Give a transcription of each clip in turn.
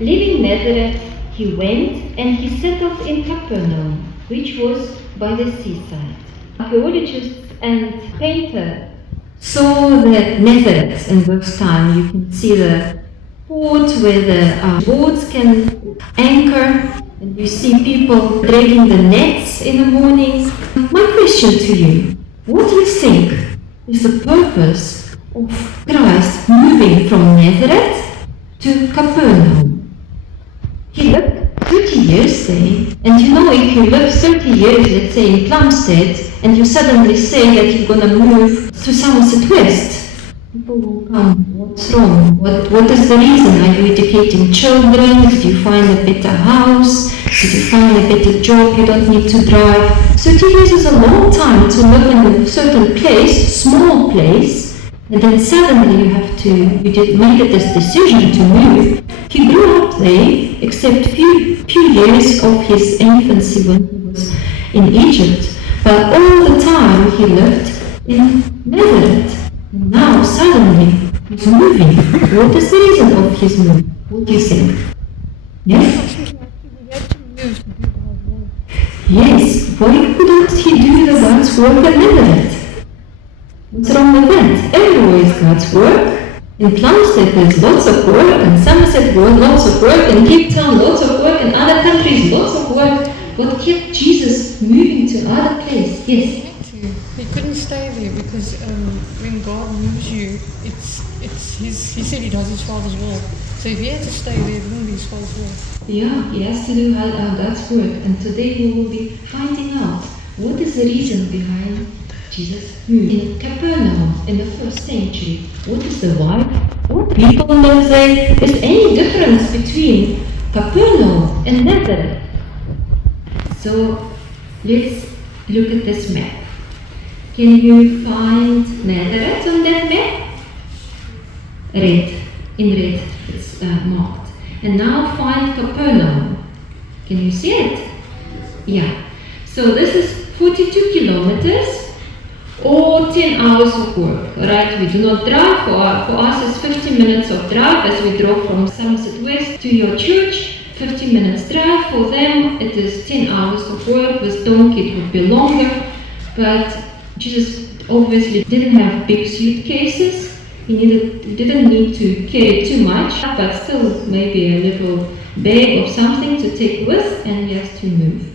Leaving Nazareth, he went and he settled in Capernaum, which was by the seaside. Archaeologists and painters saw the Nazareth in those times. You can see the port where the boats can anchor, and you see people dragging the nets in the morning. My question to you, what do you think is the purpose of Christ moving from Nazareth to Capernaum? He lived 30 years there, and you know, if you live 30 years, let's say in Plumstead, and you suddenly say that you're going to move to Somerset West, people will come, what's wrong? What is the reason? Are you educating children? Did you find a better house? Did you find a better job? You don't need to drive. 30 years is a long time to live in a certain place, small place, and then suddenly you made this decision to move. He grew up there, except few years of his infancy when he was in Egypt. But all the time he lived in Nazareth. And now suddenly he's moving. What is the reason of his move? What do you think? Yes? Yes, why couldn't he do the God's work in Nazareth? What's wrong with that? Everywhere is God's work. In Plumstead there's lots of work, and Somerset lots of work, and Cape Town lots of work, and other countries lots of work. What kept Jesus moving to other places? Yes? He couldn't stay there because when God moves you, he said he does his Father's will. So if he had to stay there, it wouldn't be his Father's will. Yeah, he has to do God's work, and today we will be finding out what is the reason behind Jesus in Capernaum in the first century. What is the why? What people live there? Is any difference between Capernaum and Nazareth? So let's look at this map. Can you find Nazareth on that map? Red, in red it's marked. And now find Capernaum. Can you see it? Yeah. So this is 42 kilometers or 10 hours of work, right? We do not drive. For us it's 15 minutes of drive as we drove from Somerset West to your church. 15 minutes drive. For them it is 10 hours of work. With donkey it would be longer. But Jesus obviously didn't have big suitcases. He didn't need to carry too much, but still maybe a little bag or something to take with, and he has to move.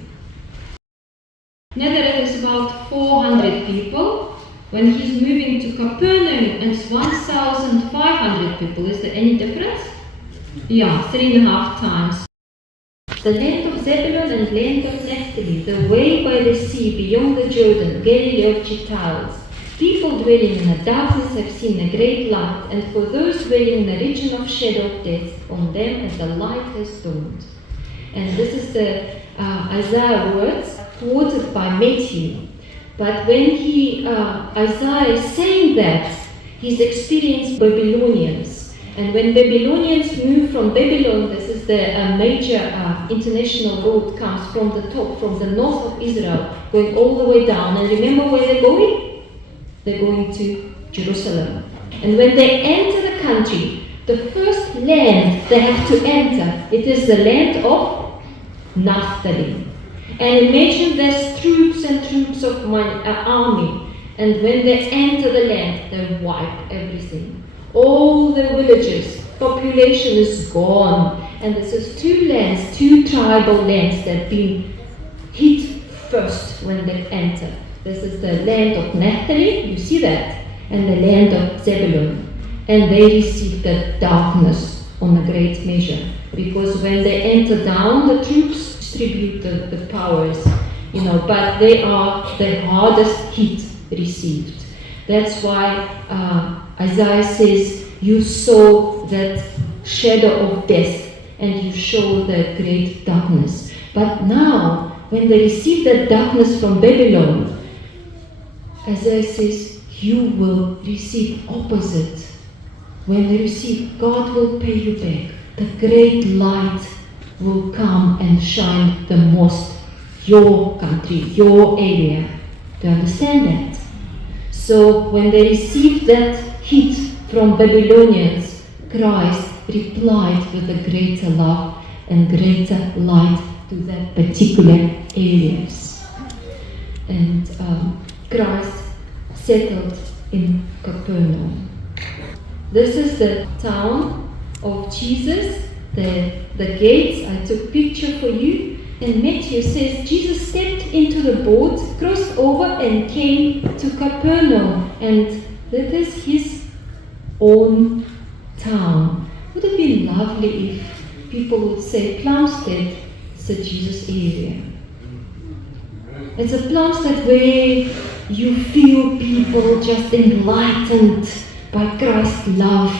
Nazareth is about 400 people. When he's moving to Capernaum, it's 1,500 people. Is there any difference? Yeah, 3.5 times. The land of Zebulun and land of Naphtali, the way by the sea beyond the Jordan, Galilee of Gentiles. People dwelling in the darkness have seen a great light, and for those dwelling in the region of shadow of death, on them as the light has dawned. And this is the Isaiah words quoted by Matthew. But when Isaiah is saying that, he's experienced Babylonians. And when Babylonians move from Babylon, this is the major international road comes from the top, from the north of Israel, going all the way down. And remember where they're going? They're going to Jerusalem. And when they enter the country, the first land they have to enter, it is the land of Naphtali. And imagine there's troops and troops of army. And when they enter the land, they wipe everything. All the villages, population is gone. And this is two lands, two tribal lands that have been hit first when they enter. This is the land of Naphtali, you see that, and the land of Zebulun. And they receive the darkness on a great measure. Because when they enter down, the troops distribute the powers, but they are the hardest hit received. That's why Isaiah says, you saw that shadow of death and you show the great darkness. But now, when they receive that darkness from Babylon, Isaiah says, you will receive opposite. When they receive, God will pay you back. The great light will come and shine the most your country, your area. Do you understand that? So when they receive that hit from Babylonians, Christ replied with a greater love and greater light to that particular areas. And Christ settled in Capernaum. This is the town of Jesus, the gates. I took picture for you. And Matthew says Jesus stepped into the boat, crossed over and came to Capernaum. And that is his own town. Would it be lovely if people would say Plumstead is a Jesus area? It's a Plumstead where you feel people just enlightened by Christ's love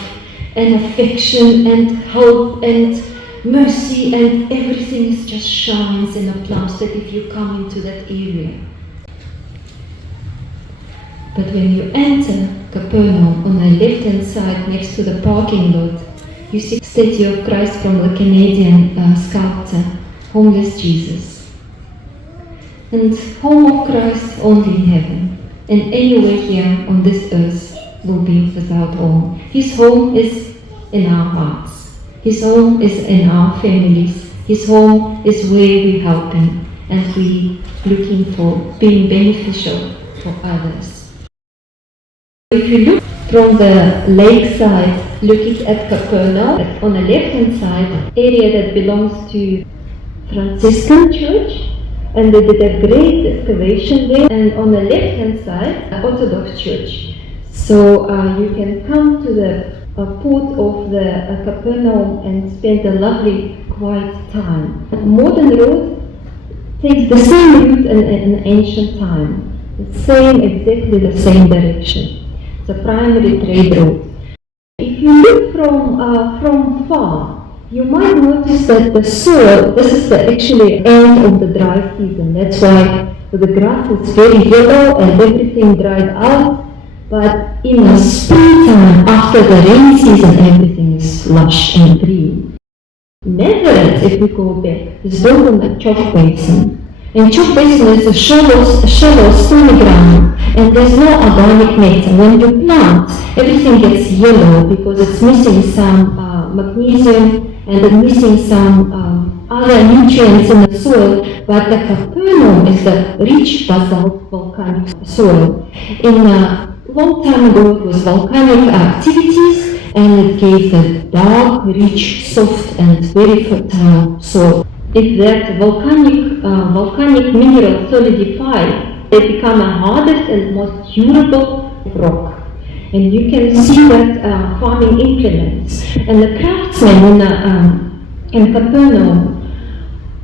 and affection and hope and mercy, and everything just shines in a Plumstead if you come into that area. But when you enter Capernaum, on the left-hand side next to the parking lot, you see the statue of Christ from the Canadian sculptor, Homeless Jesus. And home of Christ only in heaven, and anywhere here on this earth will be without home. His home is in our hearts. His home is in our families. His home is where we're helping and we looking for being beneficial for others. If you look from the lakeside, looking at Capernaum, on the left-hand side, area that belongs to Franciscan Church, and they did a great excavation there, and on the left-hand side, Orthodox Church. So you can come to the port of the Capernaum and spend a lovely, quiet time. Modern road takes the same route in ancient time, exactly the same direction. It's a primary trade road. If you look from far, you might notice that the soil, this is the actually end of the dry season. That's why the grass is very yellow and everything dried out. But in the springtime, after the rainy season, everything is lush and green. Netherlands, if we go back, is built on the chalk basin. And chalk basin is a shallow stony ground, and there's no organic matter. When you plant, everything gets yellow because it's missing some magnesium and it's missing some other nutrients in the soil. But the Capernaum is the rich basalt volcanic soil. Long time ago it was volcanic activities, and it gave the dark, rich, soft and very fertile soil. If that volcanic mineral solidify, they become a hardest and most durable rock. And you can see that farming implements. And the craftsmen in Capernaum,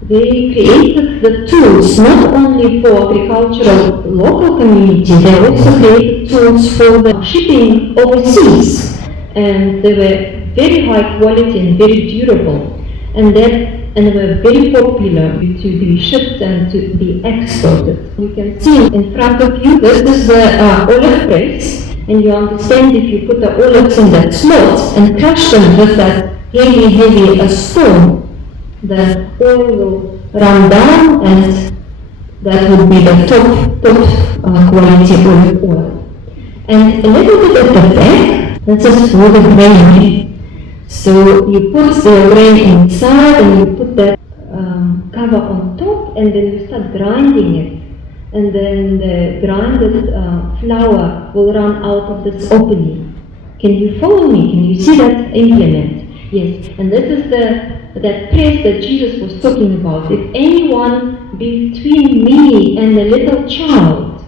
they created the tools not only for agricultural local community, they also created tools for the shipping overseas. And they were very high quality and very durable. And they were very popular to be shipped and to be exported. You can see in front of you, this is the olive press. And you understand if you put the olives in that slot and crush them with that heavy stone, the oil will run down, and that would be the top quality olive oil. And a little bit at the back, this is for the grain. So you put the grain inside and you put that cover on top, and then you start grinding it. And then the grinded flour will run out of this opening. Can you follow me? Can you see that implement? Yes, and this is that press that Jesus was talking about. If anyone between me and the little child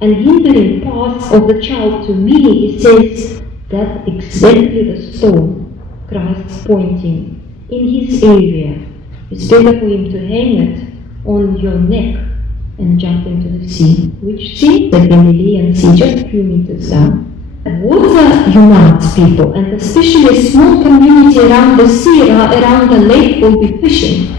and hindering path of the child to me, he says that's exactly the stone Christ pointing in his area. It's better for him to hang it on your neck and jump into the sea. Which sea? The Galilean Sea, just a few meters down. Water unites people, and especially a small community around the sea, around the lake, will be fishing.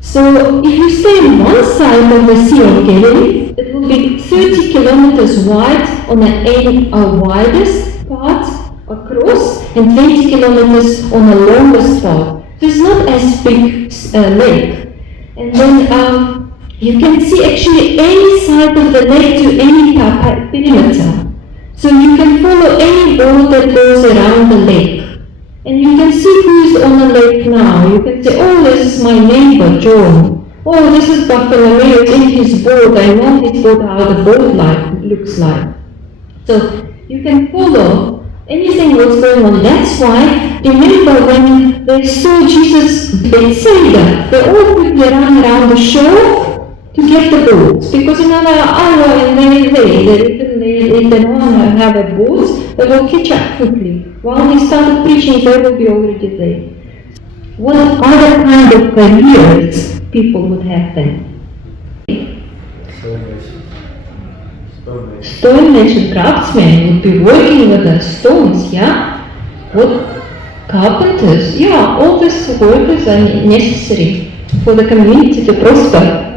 So if you stay on one side of the Sea of Galilee, it will be 30 kilometers wide on the widest part across, and 20 kilometers on the longest part. So it's not as big a lake. And then you can see actually any side of the lake to any perimeter. So you can follow any boat that goes around the lake. And you can see who is on the lake now. You can say, oh, this is my neighbor, John. Oh, this is Bartholomew in his boat. I know his boat, how the boat looks like. So you can follow anything what's going on. That's why, remember when they saw Jesus Bethsaida, they all quickly ran around the shore to get the boats. Because in another hour and they don't have a boat, they will catch up quickly. While they started preaching, they will be already there. What other kind of careers people would have then? Stone-mason craftsmen would be working with the stones, yeah? What carpenters, yeah, all these workers are necessary for the community to prosper.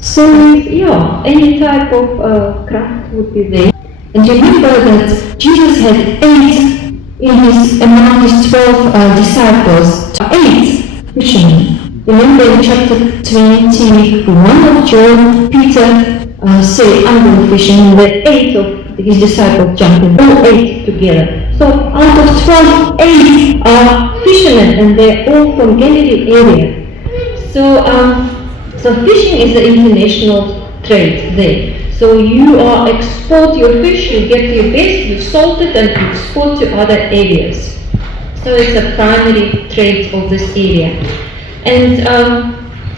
So, yeah, any type of craft would be there. And remember that Jesus had among his 12 disciples, 8 fishermen. Remember in chapter 21 of John, Peter said, I'm going fishing, and the 8 of his disciples jumped in, all 8 together. So out of 12, 8 are fishermen, and they're all from Galilee area. So fishing is an international trade there. So you export your fish, you get your best, you salt it, and you export to other areas. So it's a primary trade of this area. And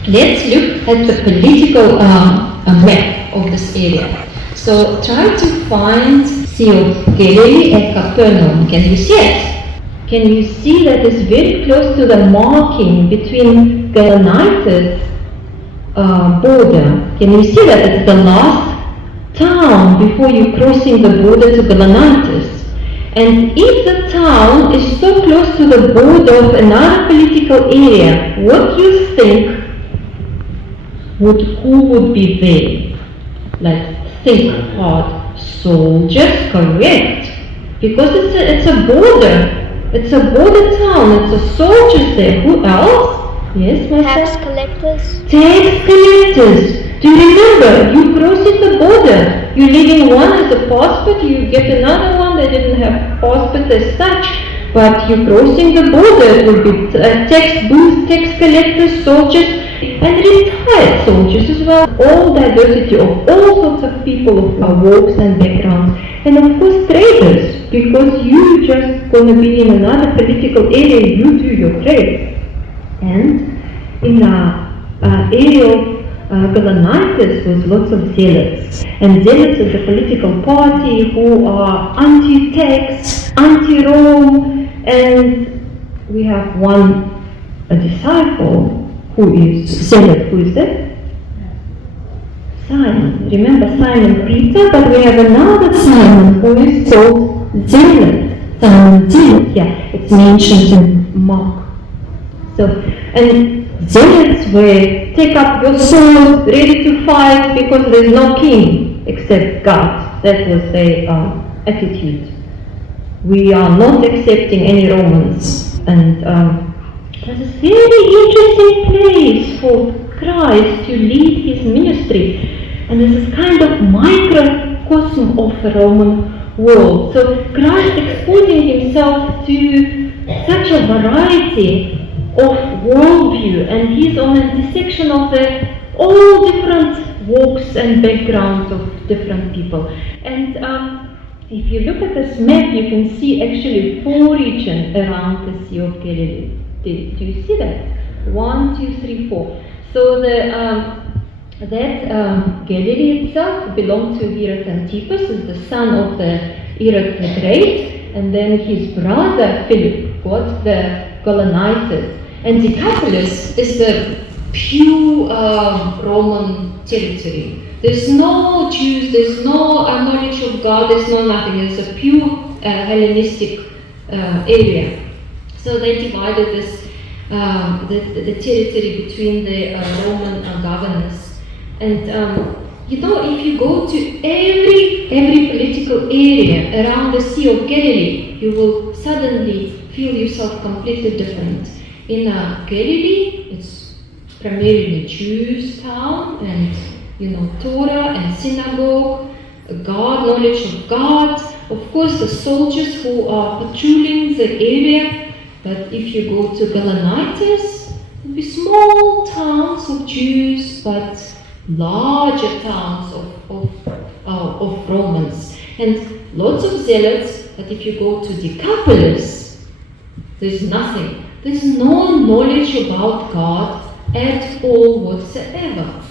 let's look at the political map of this area. So try to find Sea of Galilee and Capernaum. Can you see it? Can you see that it's very close to the marking between Galatonitis border? Can you see that it's the last town before you crossing the border to Galatonitis? And if the town is so close to the border of another political area, what do you think who would be there? Like, think hard. Soldiers, correct. Because it's a border. It's a border town. It's a soldiers there. Who else? Yes, my Tax collectors. Tax collectors. Do you remember? You crossing the border. You leaving one as a passport, you get another one that didn't have passport as such, but you crossing the border. It will be tax booths, tax collectors, soldiers, and retired soldiers as well. All diversity of all sorts of people of walks and backgrounds, and of course traders, because you just going to be in another political area, you do your trade. And in the area of Galatonitis was lots of zealots. And zealots is a political party who are anti-tax, anti-Rome, and we have a disciple who is zealot. Who is that? Simon. Remember Simon Peter, but we have another Simon who is called zealot. Simon Zealot, yeah, it's mentioned in Mark. So, and zealots were take up your sword, ready to fight because there's no king except God. That was their attitude. We are not accepting any Romans. And there's a very interesting place for Christ to lead his ministry. And this is kind of microcosm of the Roman world. So Christ exposing himself to such a variety of worldview, and he's on the intersection of all different walks and backgrounds of different people. And if you look at this map, you can see actually 4 regions around the Sea of Galilee. Do you see that? 1, 2, 3, 4. So Galilee itself belonged to Herod Antipas, is the son of the Herod the Great, and then his brother Philip got the Galatonitis. And Decapolis is the pure Roman territory. There's no Jews, there's no knowledge of God, there's no nothing. It's a pure Hellenistic area. So they divided this the territory between the Roman governors. And if you go to every political area around the Sea of Galilee, you will suddenly feel yourself completely different. In Galilee, it's primarily Jews town, and Torah and synagogue, God, knowledge of God. of course, the soldiers who are patrolling the area. But if you go to Galanitis, there'll be small towns of Jews, but larger towns of Romans. And lots of zealots, but if you go to Decapolis, there's nothing. There's no knowledge about God at all whatsoever.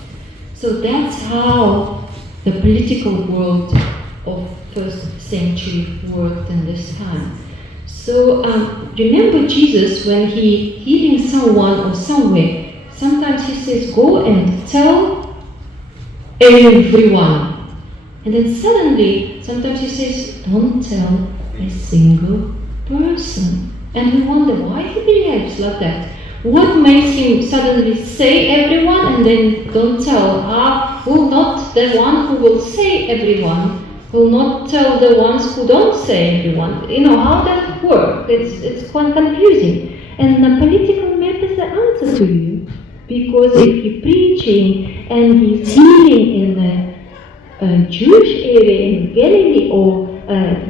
So that's how the political world of first century worked in this time. So remember Jesus, when he healing someone or somewhere, sometimes he says, go and tell everyone. And then suddenly, sometimes he says, don't tell a single person. And we wonder why he behaves like that. What makes him suddenly say everyone and then don't tell? Will not the one who will say everyone will not tell the ones who don't say everyone? You know, how does it work? It's quite confusing. And the political map is the answer to you. Because if you're preaching and he's healing in a Jewish area in Galilee or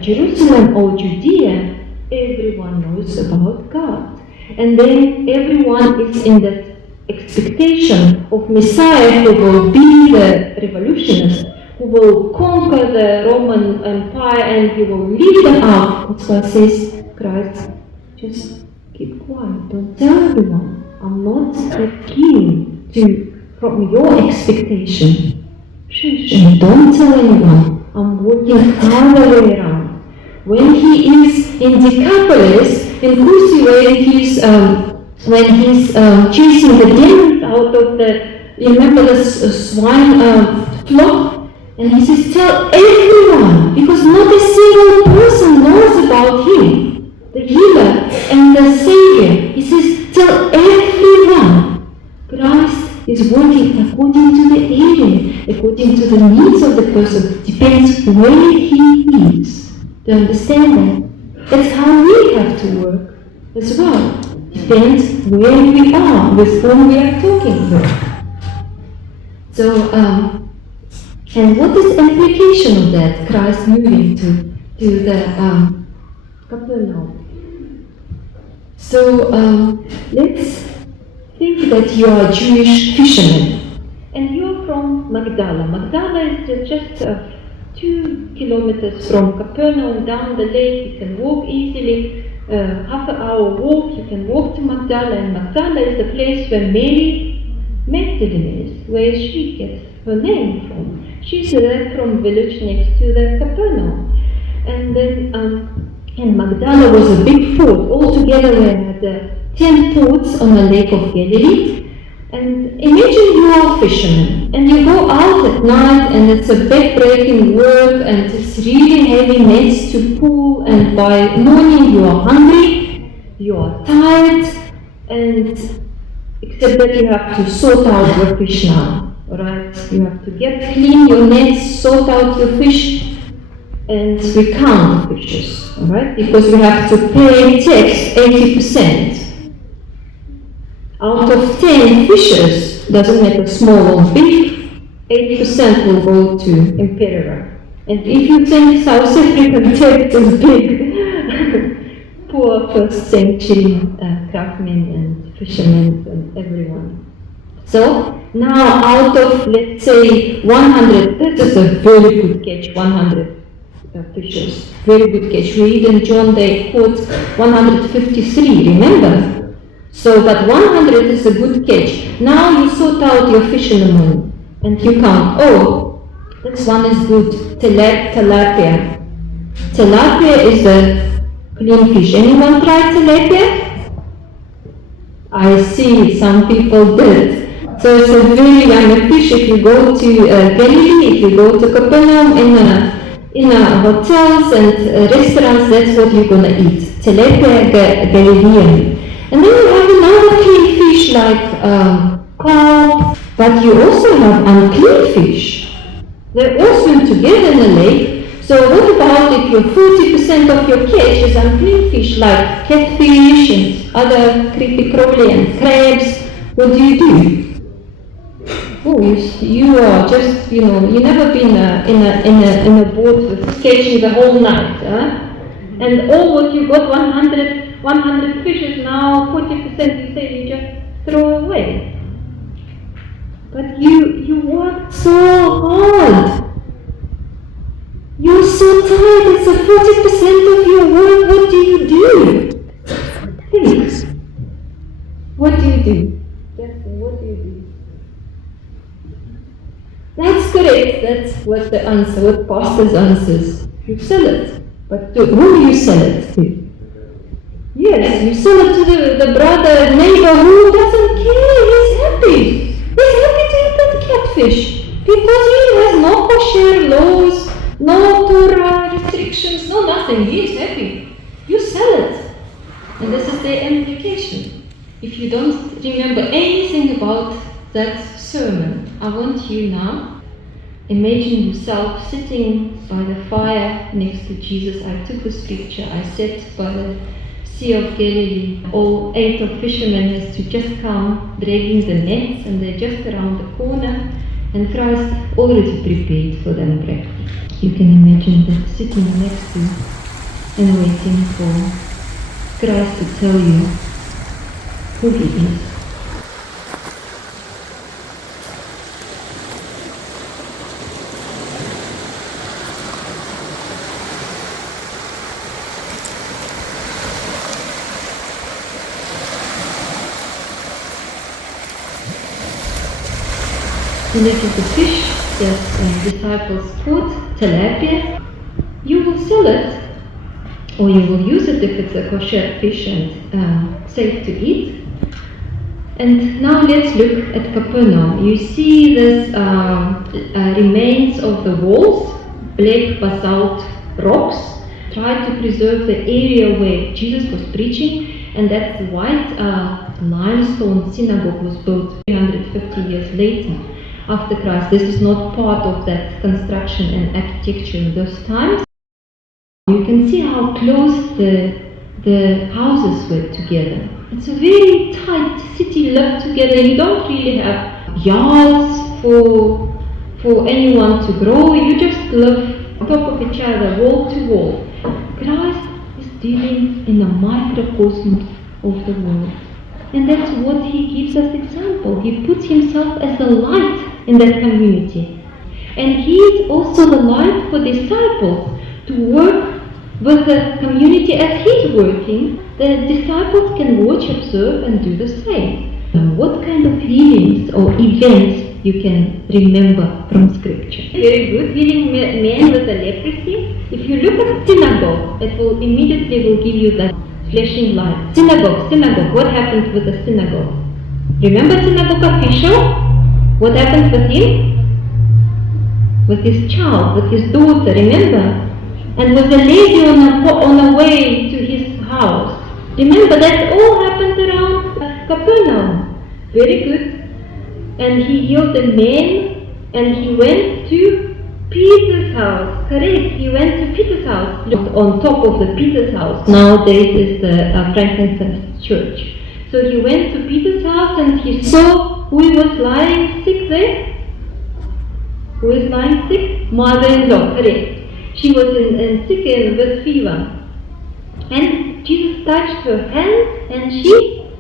Jerusalem or Judea, everyone knows about God. And then everyone is in the expectation of Messiah who will be the revolutionist, who will conquer the Roman Empire and he will lead them out. That's why it says, Christ, just keep quiet, don't tell everyone. I'm not keen from your expectation. Shush, and don't tell anyone. I'm working other way around. When he is in Decapolis, in Kusi, when he's chasing the demons out of the, you remember the swine flock? And he says, tell everyone, because not a single person knows about him, the healer and the Savior. He says, tell everyone. Christ is working according to the area, according to the needs of the person. Depends where he is. Do you understand that? That's how we have to work as well. Depends where we are, with whom we are talking with. So, and what is the implication of that? Christ moving to the Capernaum. So, let's think that you are a Jewish fisherman, and you're from Magdala. Magdala is just 2 kilometers from Capernaum down the lake. You can walk easily, half an hour walk, you can walk to Magdala, and Magdala is the place where Mary Magdalene is, where she gets her name from. She's there from village next to the Capernaum. And then, and Magdala was a big port. Altogether we had 10 ports on the Lake of Galilee. And imagine you are a fisherman, and you go out at night, and it's a back-breaking work, and it's really heavy nets to pull, and by morning you are hungry, you are tired, and except that you have to sort out your fish now, alright? You have to get clean your nets, sort out your fish, and we count the fishes, alright? Because we have to pay tax 80%. Out of 10 fishes, doesn't matter small or big, 80% will go to Emperor. And if you think South African tax is big, poor first century craftsmen and fishermen and everyone. So now out of, let's say, 100, that is a very good catch, 100 fishes, very good catch. We read in John they caught 153, remember? So, but 100 is a good catch. Now you sort out your fishermen and you count. Oh, this one is good. Tilapia. Tilapia is a clean fish. Anyone try tilapia? I see some people did. So it's a very young fish. If you go to Galilee, if you go to Capernaum in hotels and restaurants, that's what you're gonna eat. Tilapia Galilean. And then you have another clean fish like carp, but you also have unclean fish. They're all swim together in the lake. So what about if your 40% of your catch is unclean fish like catfish and other creepy crawly and crabs? What do? No, you are just, you never been in a boat with sketching the whole night, and all what you got, 100 fishes, now 40% you say you just throw away. But you worked so hard. You're so tired, it's a 40% of your work. What do you do? Think. What do you do? Justin, what do you do? That's correct. That's what the answer, what pastor's answers. You sell it. But to who do you sell it to? Yes, you sell it to the brother, neighbor who doesn't care. He's happy. He's happy to eat that catfish. Because he has no kosher laws, no Torah restrictions, no nothing. He is happy. You sell it. And this is the implication. If you don't remember anything about that sermon, I want you now, imagine yourself sitting by the fire next to Jesus. I took this picture. I sat by the Sea of Galilee. All 8 of fishermen has to just come dragging the nets, and they're just around the corner, and Christ already prepared for them breakfast. You can imagine that sitting next to and waiting for Christ to tell you who he is. And if it's a fish that disciples caught, tilapia, you will sell it, or you will use it if it's a kosher fish and safe to eat. And now let's look at Capernaum. You see this remains of the walls, black basalt rocks, tried to preserve the area where Jesus was preaching, and that white limestone synagogue was built 350 years later. After Christ. This is not part of that construction and architecture in those times. You can see how close the houses were together. It's a very tight city lived together. You don't really have yards for anyone to grow. You just live on top of each other, wall to wall. Christ is dealing in a microcosm of the world. And that's what he gives us example. He puts himself as a light in that community. And he is also the light for disciples to work with the community as he's working. The disciples can watch, observe, and do the same. Now, what kind of healings or events you can remember from scripture? Very good. Healing man with the leprosy. If you look at synagogue, it will immediately give you that flashing light. Synagogue. What happened with the synagogue? Remember synagogue official? What happened with him? With his child, with his daughter, remember? And with the lady on the way to his house. Remember, that all happened around Capernaum. Very good. And he healed the man, and he went to Peter's house. Correct, he went to Peter's house. On top of the Peter's house, nowadays is the Frankincense Church. So he went to Peter's house and he saw who was lying sick there. Who is lying sick? Mother-in-law, correct. She was sick with fever. And Jesus touched her hand and she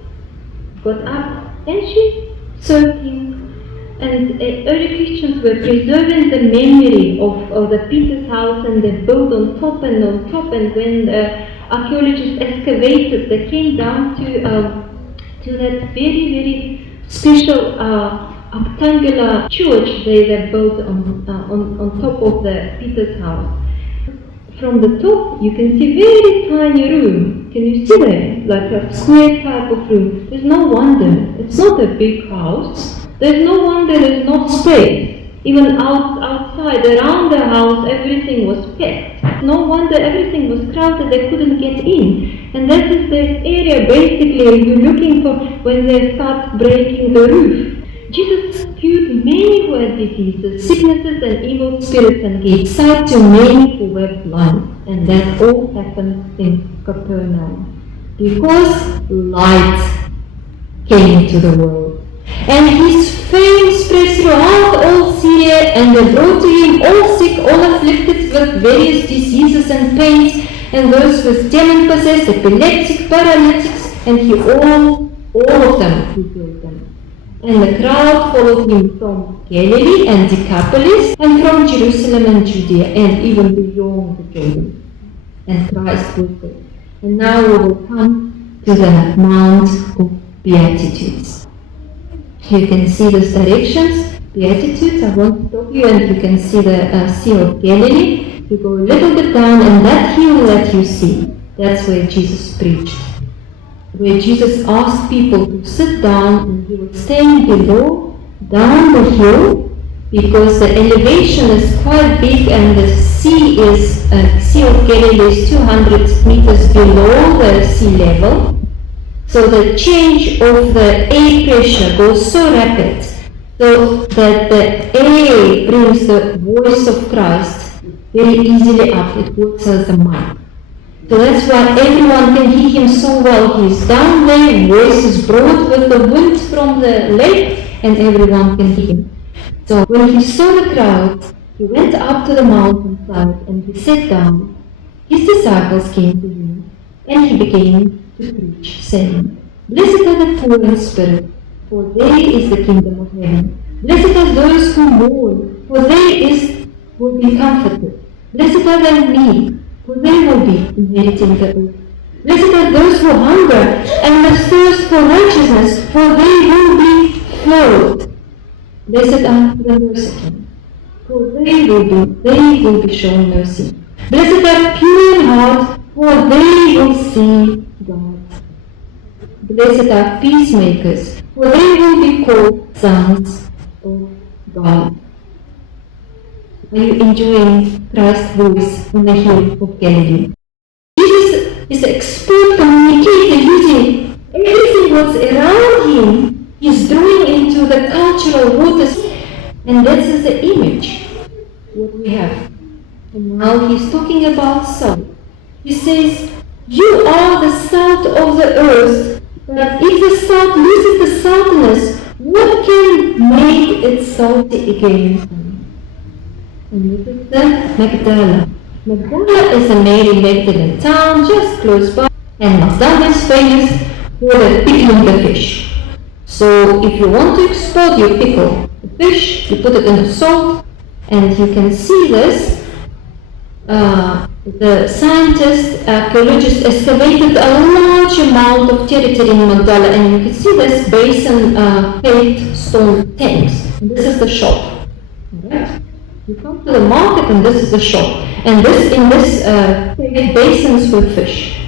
got up and she served him. And early Christians were preserving the memory of the Peter's house, and they built on top and on top. And when the archaeologists excavated, they came down to that very, very special rectangular church they built on top of the Peter's house. From the top, you can see very tiny room. Can you see there? Like a square type of room. There's no wonder. It's not a big house. There's no wonder there's no space. Even outside, around the house, everything was packed. No wonder everything was crowded, they couldn't get in. And that is the area basically you're looking for when they start breaking the roof. Jesus cured many who had diseases, sicknesses and evil spirits, and gave sight to many who were blind. And that all happened in Capernaum. Because light came into the world. And his fame spread throughout all Syria, and they brought to him all sick, all afflicted with various diseases and pains, and those with demon-possessed, epileptic, paralytics, and he all of them he healed them. And the crowd followed him from Galilee and Decapolis, and from Jerusalem and Judea, and even beyond the Jordan. And Christ was there. And now we will come to the Mount of Beatitudes. You can see these directions, Beatitudes. I won't stop you, and you can see the Sea of Galilee. You go a little bit down, and that hill that you see, that's where Jesus preached. Where Jesus asked people to sit down, and he was staying below, down the hill, because the elevation is quite big, and the sea of Galilee is 200 meters below the sea level. So the change of the air pressure goes so rapid, so that the air brings the voice of Christ very easily up. It works as a mic. So that's why everyone can hear him so well. He's down there, voice is brought with the wind from the lake, and everyone can hear him. So when he saw the crowd, he went up to the mountainside and he sat down. His disciples came to him, and he began to preach, saying, "Blessed are the poor in spirit, for theirs is the kingdom of heaven. Blessed are those who mourn, for they will be comforted. Blessed are the meek, for they will be inheriting the earth. Blessed are those who hunger and thirst for righteousness, for they will be filled. Blessed are the merciful, for they will be shown mercy. Blessed are pure in heart, for they will see God. Blessed are peacemakers, for they will be called sons of God." Are you enjoying Christ's voice on the hill of Galilee? Jesus is an expert communicator, using everything what's around him. He's drawing into the cultural waters, and this is the image what we have. And now he's talking about salt. He says, "You are the salt of the earth, but if the salt loses the saltiness, what can make it salty again?" And this is the Magdala. Magdala is a Mary Magdalene town just close by, and Magdala is famous for the pickling the fish. So if you want to export your pickle, the fish, you put it in the salt, and you can see this. The scientists, archaeologists excavated a large amount of territory in Magdala, and you can see this basin paved stone tanks. And this is the shop. Alright? You come to the market, and this is the shop. And in this paved basins with fish,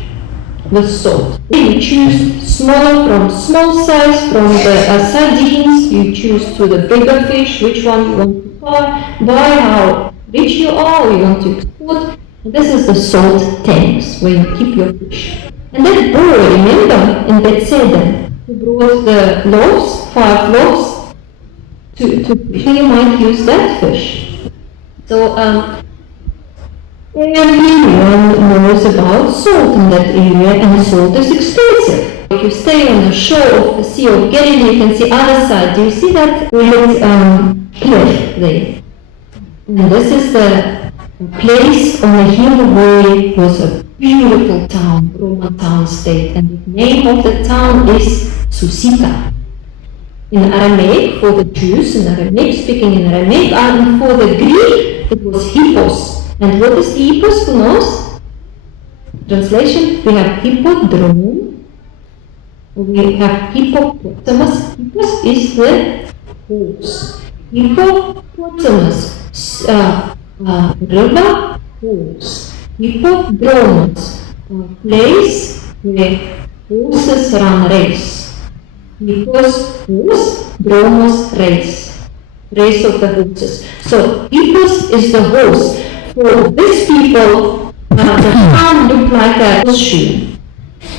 with salt. You choose smaller from small size, from the sardines, you choose to the bigger fish, which one you want to buy, how rich you are, or you want to export. And this is the salt tanks where you keep your fish. And that boy, remember, in Bethsaida, who brought the loaves, 5 loaves, you might use that fish. So, everyone knows about salt in that area, and salt is expensive. If you stay on the shore of the Sea of Galilee, you can see other side. Do you see that red cliff there? And this is the place on the hill where was a beautiful town, Roman town state, and the name of the town is Susita. In Aramaic, for the Jews, in Aramaic, speaking in Aramaic, and for the Greek, it was Hippos. And what is Hippos? Who knows? Translation, we have hippodrome, we have hippopotamus. Hippos is the horse. Hippopotamus, river, horse. Hippodromus, place where horses run race. Hippos, horse, dromos, race. Race of the horses. So, hippos is the horse. For these people, the town looked like a horseshoe.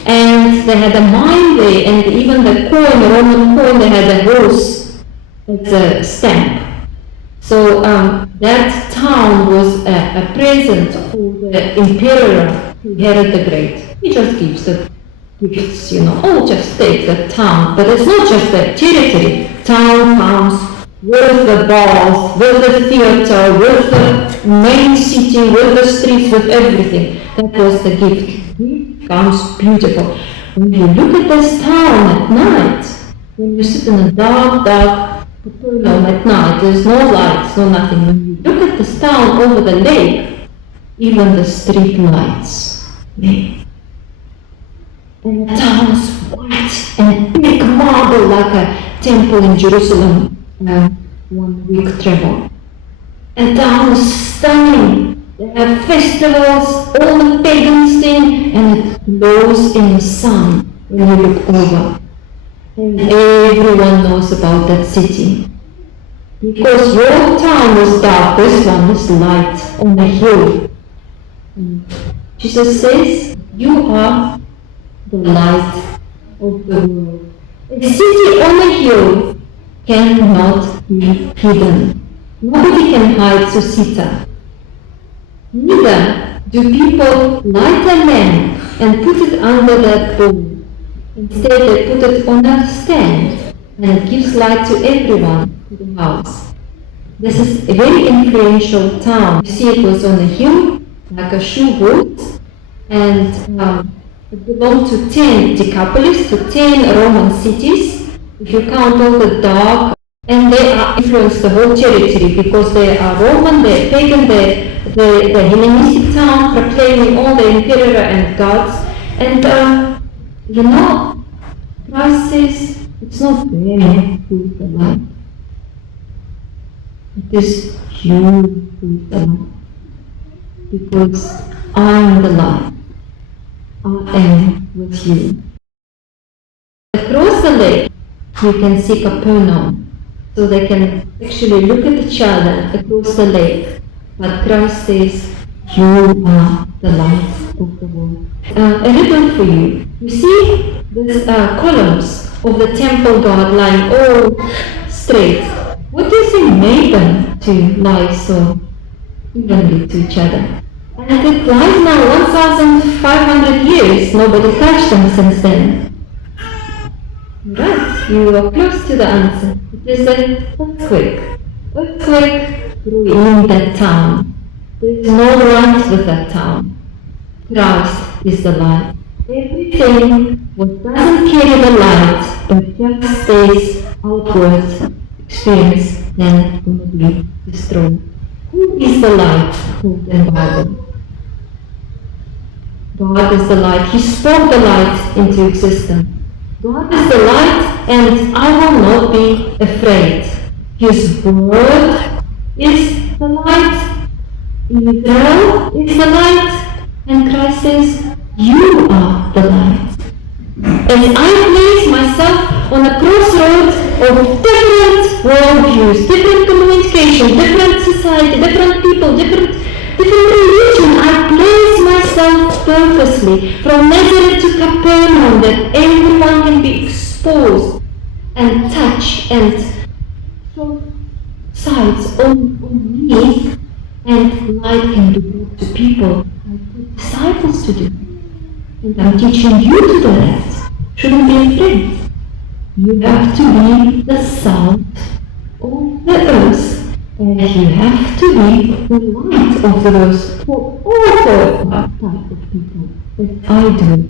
And they had a mine there, and even the coin, the Roman coin, they had a horse as a stamp. So that town was a present for the emperor, Herod the Great. He just gives the gifts, oh, just take the town. But it's not just the territory. Town, towns, with the bars, with the theatre, with the main city, with the streets, with everything. That was the gift. It becomes beautiful. When you look at this town at night, when you sit in a dark Capernaum at night, there's no lights, no nothing. When you look at this town over the lake, even the street lights. And the town is white and big marble like a temple in Jerusalem, 1 week travel. And the town is stunning. They have festivals, all the pagans sing, and it glows in the sun when you look over. And everyone knows about that city. Because your town is dark, this one is light on a hill. And Jesus says, you are the light of the world. A city on a hill cannot be hidden. Nobody can hide Susita. Neither do people light a lamp and put it under that bowl. Instead, they put it on a stand, and it gives light to everyone to the house. This is a very influential town. You see, it was on a hill, like a shoe would, and it belonged to 10 decapolis, to 10 Roman cities. If you count all the dark, and they are influenced the whole territory because they are Roman, they are pagan, the Hellenistic town proclaiming all the emperor and gods. And you know, Christ says it's not them who is the light. It is you who is the light. Because I am the light. I am with you. Across the lake, you can see Capernaum. So they can actually look at each other across the lake. But Christ says, you are the light of the world. A riddle for you. You see these columns of the temple guard lying all straight. What do you think made them to lie so evenly to each other? And it lies now 1,500 years. Nobody touched them since then. Right, you are close to the answer. It is an earthquake. Earthquake ruined that town. There is no light with that town. Christ is the light. Everything what doesn't carry the light but just stays outward experience, then it will be destroyed. Who is the light? Who in the Bible? God is the light. He spoke the light into existence. God is the light, and I will not be afraid. His word is the light. Israel is the light, and Christ says, you are the light. As I place myself on a crossroads of different worldviews, different communication, different society, different people, different religion, I place myself purposely from Nazareth to Capernaum that everyone can be exposed and touch and throw sights on me, and light can be brought to people. I put disciples to do, and I'm teaching you to do that. Shouldn't be afraid. You have to be the salt of the earth. And you have to be the light of the earth for all type of people, as I do.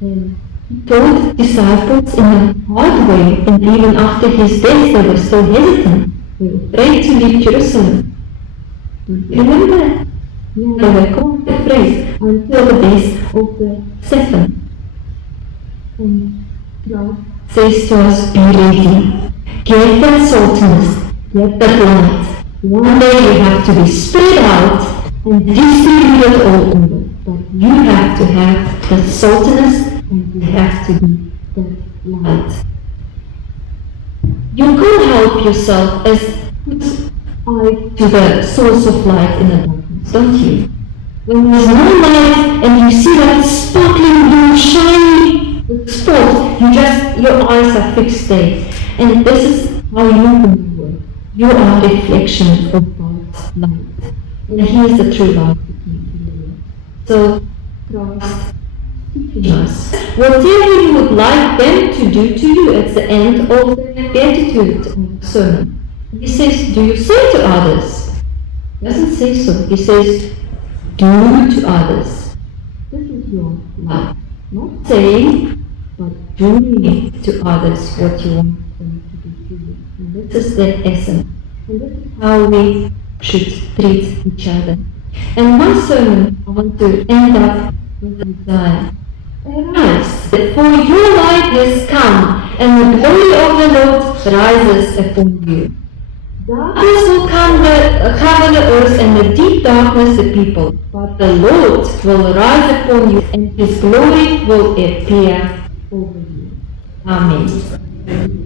And he taught disciples in a hard way, and even after his death they were still hesitant. They were afraid to leave Jerusalem. Don't you remember that? Yeah, they were quite afraid until the days of the seven. And God says to us, be ready. Get that saltiness. Get that light. One day you have to be spread out and distributed all over. But you have to have the saltiness, and you have to be the light. You can't help yourself as put eye to the source of light in the darkness, don't you? When there's no light and you see that sparkling blue shiny spot, your eyes are fixed there. And this is how you work. You are a reflection of God's light. And He is the true light that came to the world. So Christ us. Whatever you would like them to do to you at the end of the Beatitude sermon. He says, do you say to others? He doesn't say so. He says, do to others. This is your life. Not saying, but doing to others what you want them to do to you. And this is the essence. And this is how we should treat each other. And my sermon, I want to end up with Isaiah. Arise, for your light has come, and the glory of the Lord rises upon you. Darkness will cover the earth, and the deep darkness the people. But the Lord will rise upon you, and His glory will appear over you. Amen.